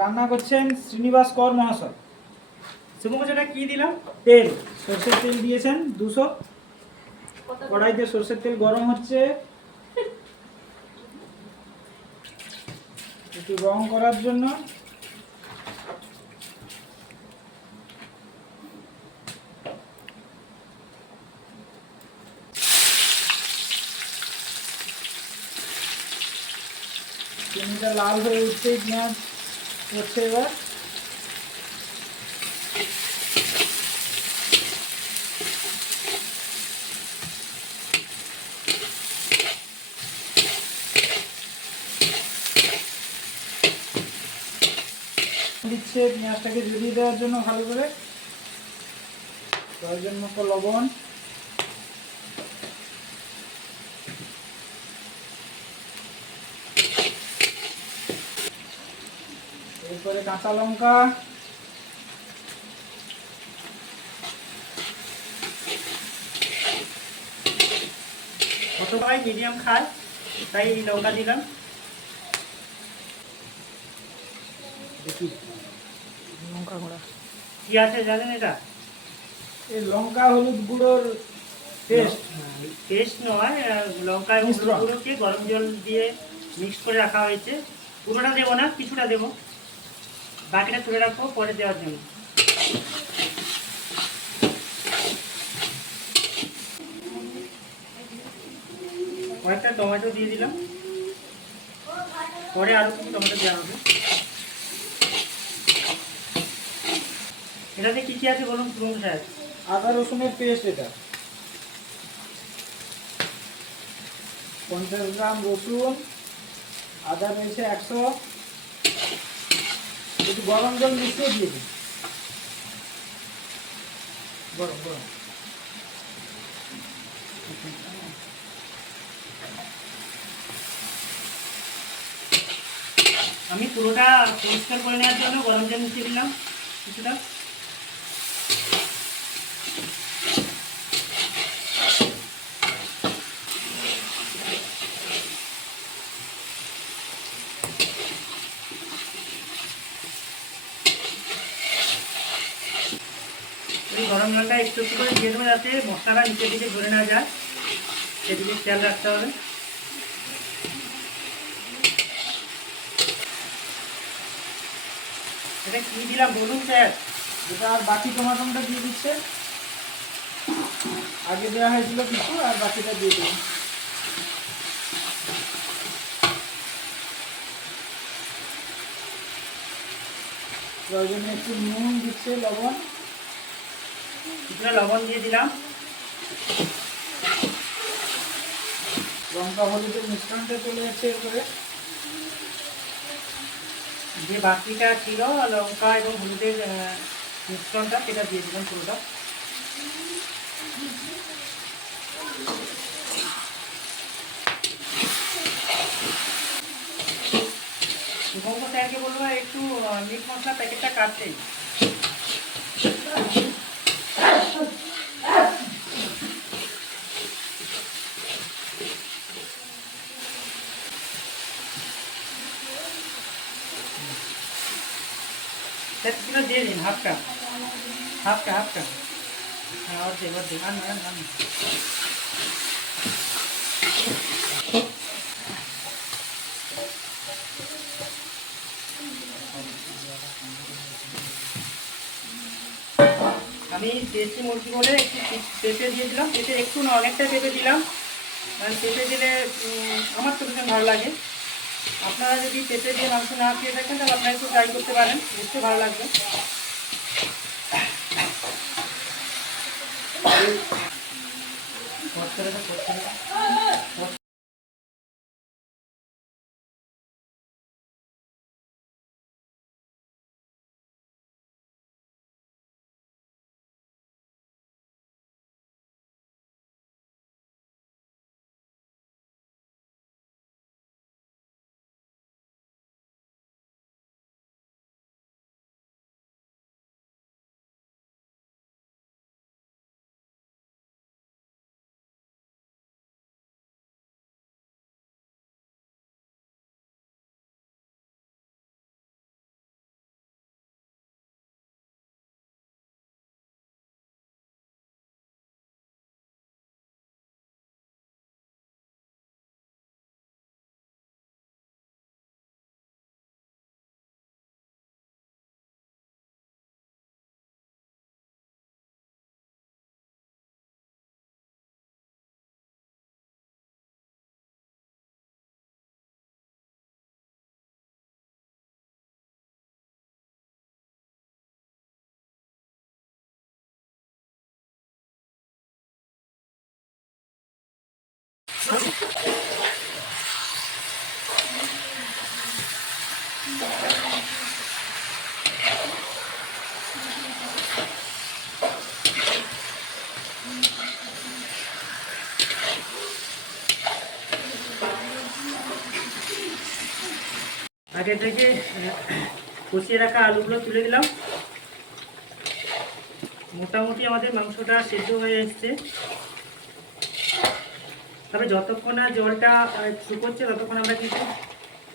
রান্না করছেন শ্রীনিবাস কর মহাশয়। শুভমোচটা কি দিলাম? তেল, সরষের তেল দিয়েছেন 200। কড়াইতে সরষের তেল গরম হচ্ছে, একটু রং করার জন্য। চিনিটা লাল হয়ে উঠতেই পেঁয়াজ হচ্ছে এবার। দিচ্ছে পেঁয়াজটাকে জড়িয়ে দেওয়ার জন্য ভালো করে, প্রয়োজন মতো লবণ, এরপরে কাঁচা লঙ্কা, কত ভাই মিডিয়াম খায় তাই এই লঙ্কা দিলাম। দেখি লঙ্কা গুঁড়া কি আছে জানেন এটা? এই লঙ্কা হলুদ গুঁড়োর পেস্ট। পেস্ট নয়, লঙ্কা এবং হলুদ গুঁড়োকে গরম জল দিয়ে মিক্স করে রাখা হয়েছে। পুরোটা দেবো না, কিছুটা দেবো, বাকিটা তুলে রাখবো পরে দেওয়ার জন্য। কয়েকটা টমেটো দিয়ে দিলাম, পরে আরও কিছু টমেটো দেওয়া হবে। এটাতে কী কী আছে বলুন শুনুন স্যার। আদা রসুনের পেস্ট, এটা 50 গ্রাম রসুন, আদা রয়েছে 100। একটু গরম জল মিশিয়ে দিয়ে দিন, গরম গরম। আমি পুরোটা পরিষ্কার করে নেওয়ার জন্য গরম জল মিশিয়ে দিলাম কিছুটা। এই গরম জলটা একটু একটু করে দিয়ে দেবো যাতে মশলাটা নিচের দিকে ধরে না যায়, সেদিকে খেয়াল রাখতে হবে। এটা কি দিলাম বলুন স্যার? যেটা আর বাকি টমাটোটা দিয়ে দিচ্ছে, আগে দেওয়া হয়েছিল কিছু আর বাকিটা দিয়ে দিন। প্রয়োজনে একটু নুন দিচ্ছে, লবণ, কিছুটা লবণ দিয়ে দিলাম। লঙ্কা হলুদের মিশ্রণটা চলে যাচ্ছে এরপরে। যে বাকিটা ছিল লঙ্কা এবং হলুদের মিশ্রণটা, সেটা দিয়ে দিলাম পুরোটা। শুভঙ্ক স্যারকে বলবো একটু মিট মশলা প্যাকেটটা কাটতেই। স্যার কিছুটা দিয়ে দিন, হাফটা হাফটা হাফটা। হ্যাঁ অর্ধেক অর্ধেক, আন আন আন। আমি দেশি মুরগি বলে একটু পেঁপে দিয়ে দিলাম। পেঁপে একটু না, অনেকটা পেঁপে দিলাম, কারণ পেঁপে দিলে আমার তো ভীষণ ভালো লাগে। আপনারা যদি পেঁপে দিয়ে মাংস না খেয়ে থাকেন তাহলে আপনারা একটু ট্রাই করতে পারেন, নিশ্চয়ই ভালো লাগবে। আগে থেকে কষিয়ে রাখা আলুগুলো তুলে দিলাম। মোটামুটি আমাদের মাংসটা সেদ্ধ হয়ে এসছে। তবে যতক্ষণ না জলটা শুকোচ্ছে ততক্ষণ আমরা কিন্তু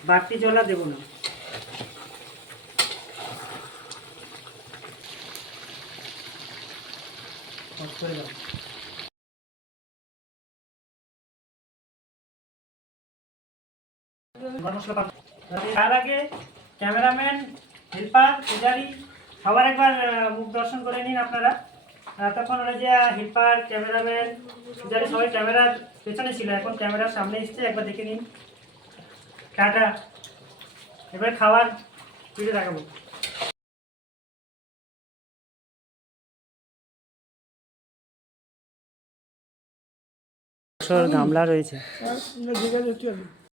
বাড়তি জল আর দেবো না। অফ করে দাও। তার আগে ক্যামেরাম্যান, হেল্পার, পূজারি সবার একবার মুখ দর্শন করে নিন আপনারা। তখন ওরা যে হেল্পার, ক্যামেরাম্যান, পূজারি সবাই ক্যামেরার পেছনে ছিল, এখন ক্যামেরার সামনে এসছে, একবার দেখে নিন। টাটা। এবার খাবার ভিডিও দেখাবো। গামলা রয়েছে।